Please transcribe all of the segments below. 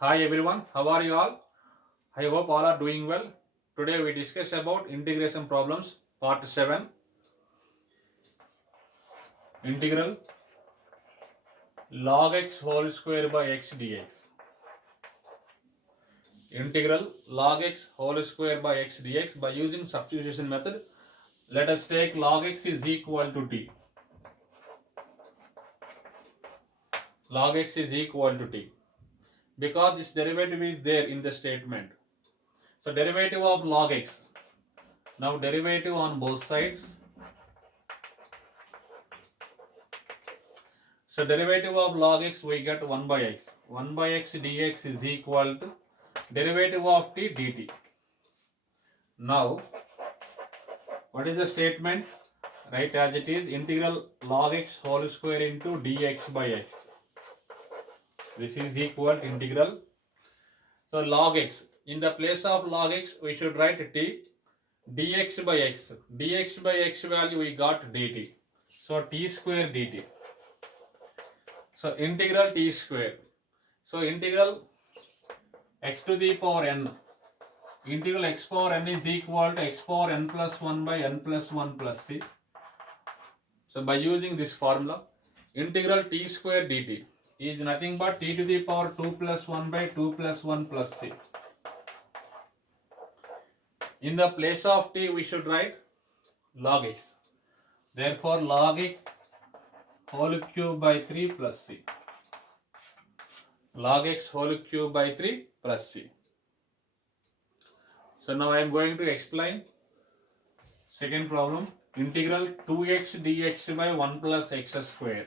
Hi everyone, how are you all? I hope all are doing well. Today we discuss about integration problems part 7. Integral log x whole square by x dx. Integral log x whole square by x dx by using substitution method. Let us take log x is equal to t. Log x is equal to t. Because this derivative is there in the statement. So derivative of log x. Now derivative on both sides. So derivative of log x we get 1 by x. 1 by x dx is equal to derivative of t dt. Now what is the statement? Write as it is integral log x whole square into dx by x. This is equal to integral. So log x. In the place of log x we should write t dx by x. Dx by x value we got dt. So t square dt. So integral t square. So integral x to the power n. Integral x power n is equal to x power n plus 1 by n plus 1 plus c. So by using this formula, integral t square dt is nothing but t to the power 2 plus 1 by 2 plus 1 plus c. In the place of t we should write log x. Therefore log x whole cube by 3 plus c. Log x whole cube by 3 plus c. So now I am going to explain second problem. Integral 2x dx by 1 plus x square.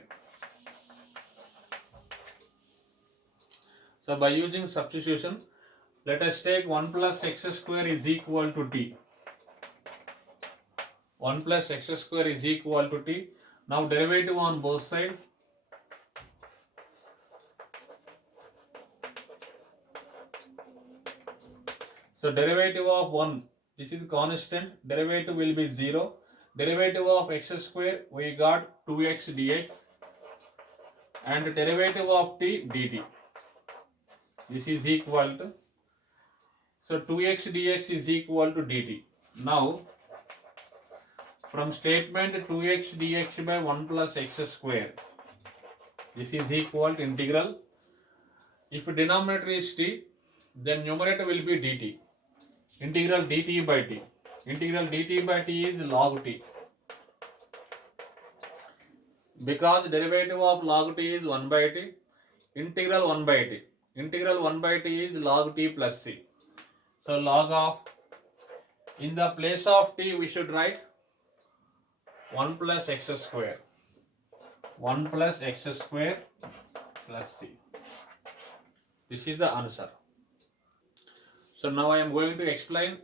So by using substitution, let us take 1 plus x square is equal to t. 1 plus x square is equal to t. Now derivative on both sides. So derivative of 1, this is constant, derivative will be 0. Derivative of x square, we got 2x dx. And derivative of t dt. This is equal to, so 2x dx is equal to dt. Now from statement 2x dx by 1 plus x square, this is equal to integral. If denominator is t, then numerator will be dt. Integral dt by t. Integral dt by t is log t. Because derivative of log t is 1 by t, integral 1 by t. Integral 1 by t is log t plus c. So log of, in the place of t we should write 1 plus x square. 1 plus x square plus c. This is the answer. So now I am going to explain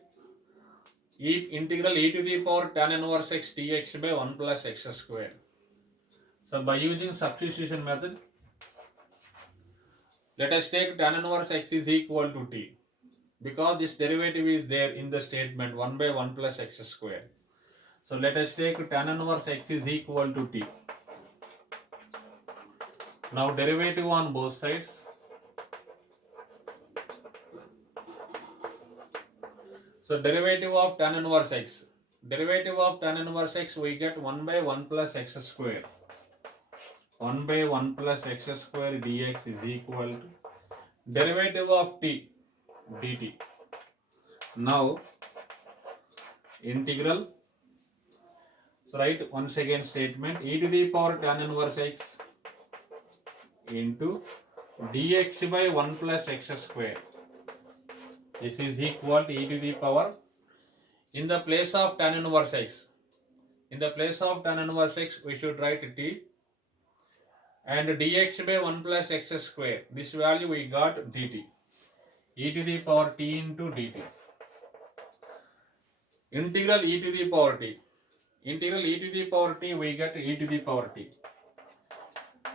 integral e to the power tan inverse x dx by 1 plus x square. So by using substitution method, let us take tan inverse x is equal to t. Because this derivative is there in the statement 1 by 1 plus x square. So let us take tan inverse x is equal to t. Now derivative on both sides. So derivative of tan inverse x. Derivative of tan inverse x we get 1 by 1 plus x square. 1 by 1 plus x square dx is equal to derivative of t dt. Now integral. So write once again statement e to the power tan inverse x into dx by 1 plus x square. This is equal to e to the power, in the place of tan inverse x. In the place of tan inverse x we should write t and dx by 1 plus x square. This value we got dt. E to the power t into dt. Integral e to the power t. Integral e to the power t we get e to the power t.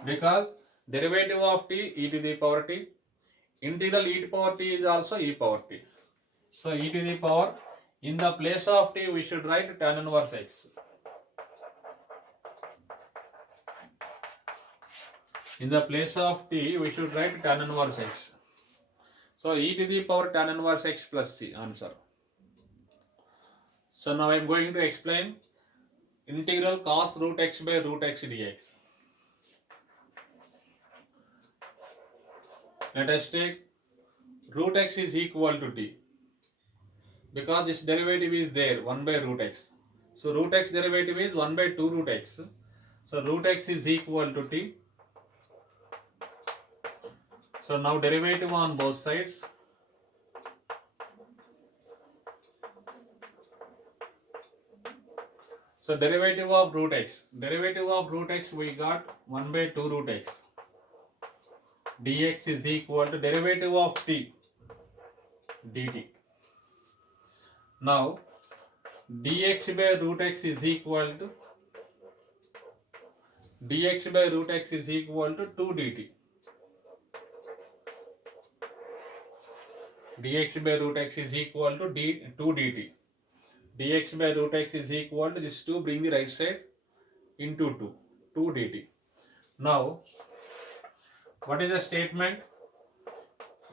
Because derivative of t e to the power t. Integral e to the power t is also e power t. So e to the power, in the place of t we should write tan inverse x. In the place of t we should write tan inverse x. So e to the power tan inverse x plus c answer. So now I am going to explain integral cos root x by root x dx. Let us take root x is equal to t. Because this derivative is there 1 by root x. So root x derivative is 1 by 2 root x. So root x is equal to t. So now derivative on both sides. So derivative of root x. Derivative of root x we got 1 by 2 root x. Dx is equal to derivative of t dt. Now dx by root x is equal to dx by root x is equal to 2 dt. Dx by root x is equal to 2 dt. Dx by root x is equal to this 2, bring the right side into 2 dt. Now what is the statement?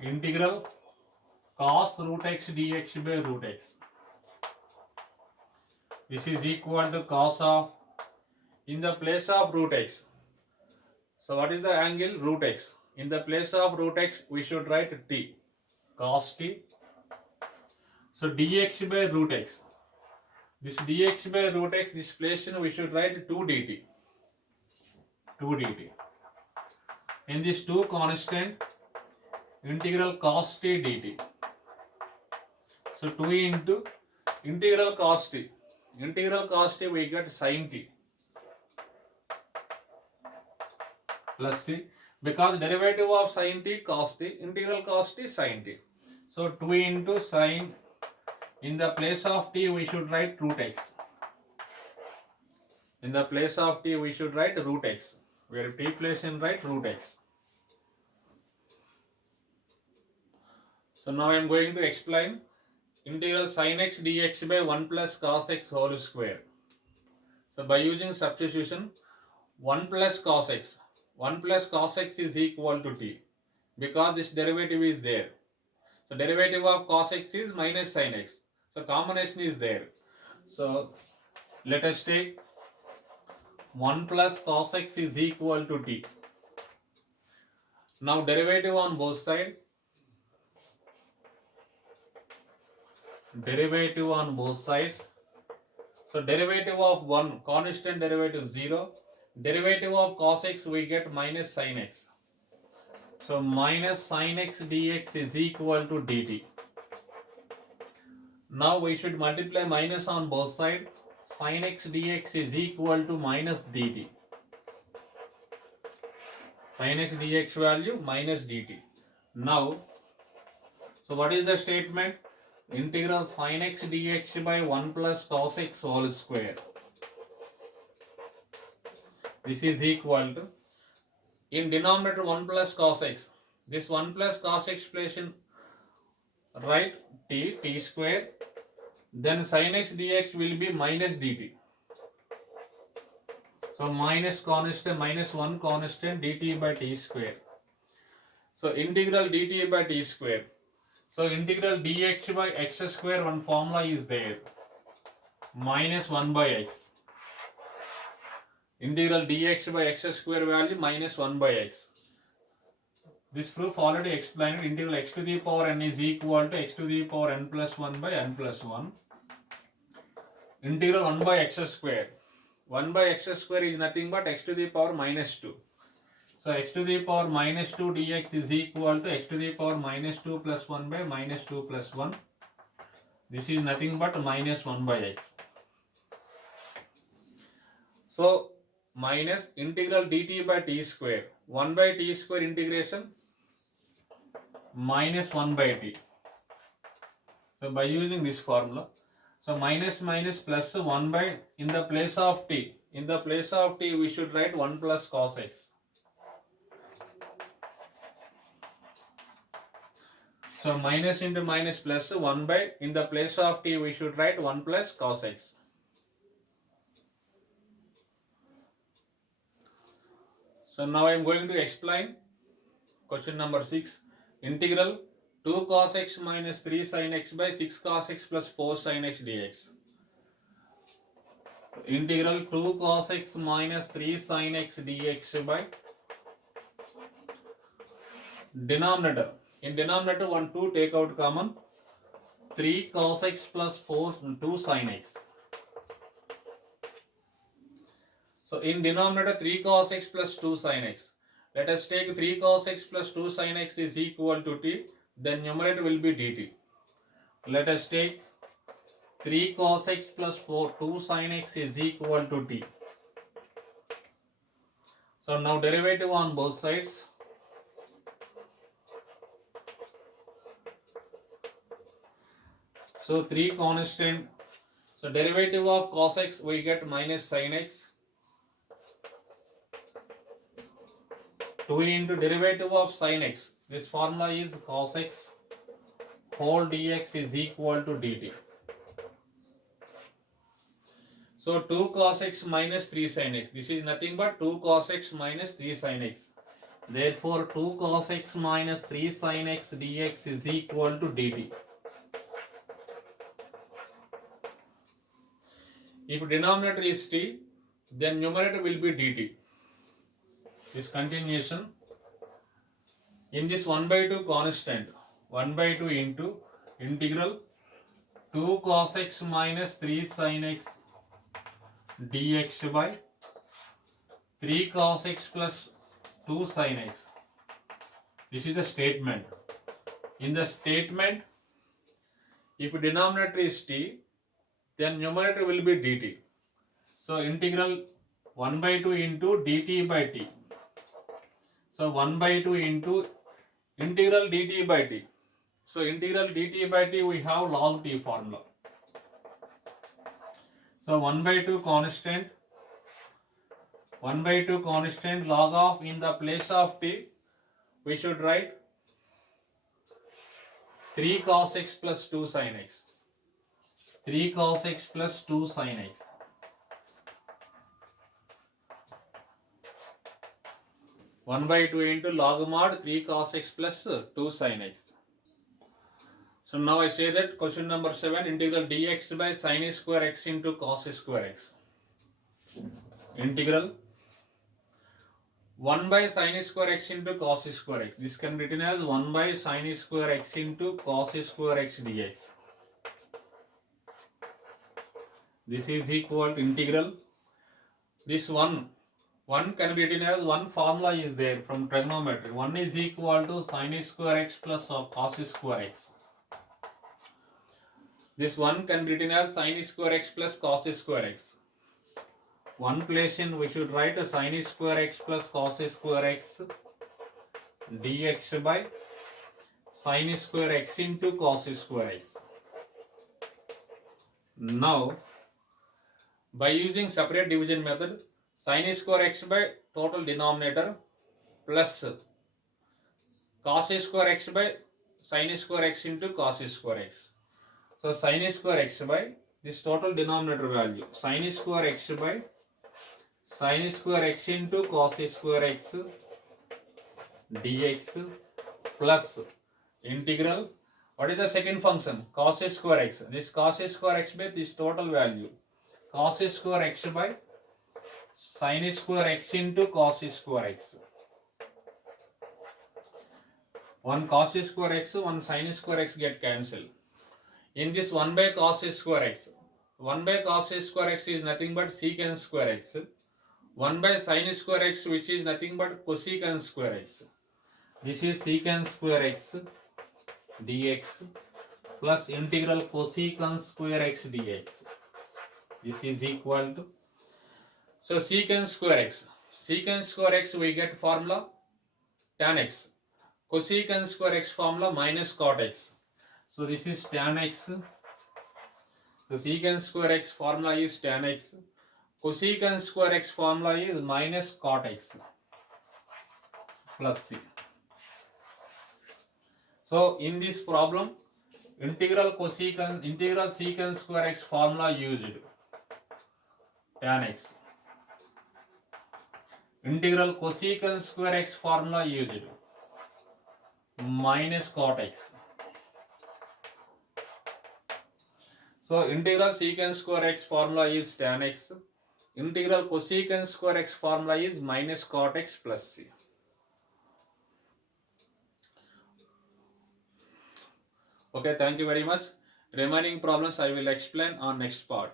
Integral cos root x dx by root x. This is equal to cos of, in the place of root x. So what is the angle? Root x. In the place of root x we should write t, cos t. So dx by root x. This dx by root x, this place we should write 2 dt. 2 dt. In this 2 constant, integral cos t dt. So 2 into integral cos t. Integral cos t we get sin t plus c, because derivative of sin t cos t, integral cos t sin t. So 2 into sin, in the place of t we should write root x. In the place of t we should write root x. Where t place in right root x. So now I am going to explain integral sin x dx by 1 plus cos x whole square. So by using substitution, 1 plus cos x. 1 plus cos x is equal to t. Because this derivative is there. So derivative of cos x is minus sin x. So combination is there. So let us take 1 plus cos x is equal to t. Now derivative on both sides. Derivative on both sides. So derivative of 1, constant derivative 0. Derivative of cos x we get minus sin x. So minus sin x dx is equal to dt. Now we should multiply minus on both sides. Sin x dx is equal to minus dt. Sin x dx value minus dt. Now, so what is the statement? Integral sin x dx by 1 plus cos x whole square. This is equal to, in denominator 1 plus cos x. This 1 plus cos x place in right t square. Then sin x dx will be minus dt. So minus constant, minus 1 constant dt by t square. So integral dt by t square. So integral dx by x square, one formula is there. Minus 1 by x. Integral dx by x square value minus 1 by x. This proof already explained. Integral x to the power n is equal to x to the power n plus 1 by n plus 1. Integral 1 by x square. 1 by x square is nothing but x to the power minus 2. So x to the power minus 2 dx is equal to x to the power minus 2 plus 1 by minus 2 plus 1. This is nothing but minus 1 by x. So minus integral dt by t square. 1 by t square integration minus 1 by t. So by using this formula, so minus minus plus 1 by, in the place of t. In the place of t we should write 1 plus cos x. So minus into minus plus 1 by, in the place of t we should write 1 plus cos x. So now I am going to explain question number 6. Integral 2 cos x minus 3 sin x by 6 cos x plus 4 sin x dx. Integral 2 cos x minus 3 sin x dx by denominator. In denominator 1 2 take out common, 3 cos x plus 4 2 sin x. So in denominator 3 cos x plus 2 sin x. Let us take 3 cos x plus 2 sin x is equal to t. Then numerator will be dt. Let us take 3 cos x plus 4 2 sin x is equal to t. So now derivative on both sides. So 3 constant. So derivative of cos x we get minus sin x. 2 into derivative of sin x. This formula is cos x whole dx is equal to dt. So 2 cos x minus 3 sin x. This is nothing but 2 cos x minus 3 sin x. Therefore 2 cos x minus 3 sin x dx is equal to dt. If denominator is t, then numerator will be dt. This continuation. In this 1 by 2 constant, 1 by 2 into integral 2 cos x minus 3 sin x dx by 3 cos x plus 2 sin x. This is a statement. In the statement, if denominator is t, then numerator will be dt. So integral 1 by 2 into dt by t. So 1 by 2 into integral dt by t. So integral dt by t we have log t formula. So 1 by 2 constant, 1 by 2 constant log of, in the place of t we should write 3 cos x plus 2 sin x. 3 cos x plus 2 sin x. One by 2 into log mod 3 cos x plus 2 sin x. So now I say that question number 7, integral dx by sin square x into cos square x. Integral 1 by sin square x into cos square x. This can be written as 1 by sin square x into cos square x dx. This is equal to integral. This one can be written as one formula is there from trigonometry. 1 is equal to sin square x plus cos square x. This one can be written as sin square x plus cos square x. One place in we should write a sin square x plus cos square x dx by sin square x into cos square x. Now, by using separate division method, sin square x by total denominator plus cos square x by sin square x into cos square x. So sin square x by this total denominator value, sin square x by sin square x into cos square x dx plus integral, what is the second function? Cos square x. This cos square x by this total value, cos square x by sin square x into cos square x. One cos square x, one sin square x get cancelled. In this 1 by cos square x, 1 by cos square x is nothing but secant square x. 1 by sin square x, which is nothing but cosecant square x. This is secant square x dx plus integral cosecant square x dx. This is equal to, so secant square x. Secant square x we get formula tan x. Cosecant square x formula minus cot x. So this is tan x. The secant square x formula is tan x. Cosecant square x formula is minus cot x plus c. So in this problem, integral secant square x formula used, tan x. Integral cosecant square x formula used, minus cot x. So integral secant square x formula is tan x. Integral cosecant square x formula is minus cot x plus c. Okay, thank you very much. Remaining problems I will explain on next part.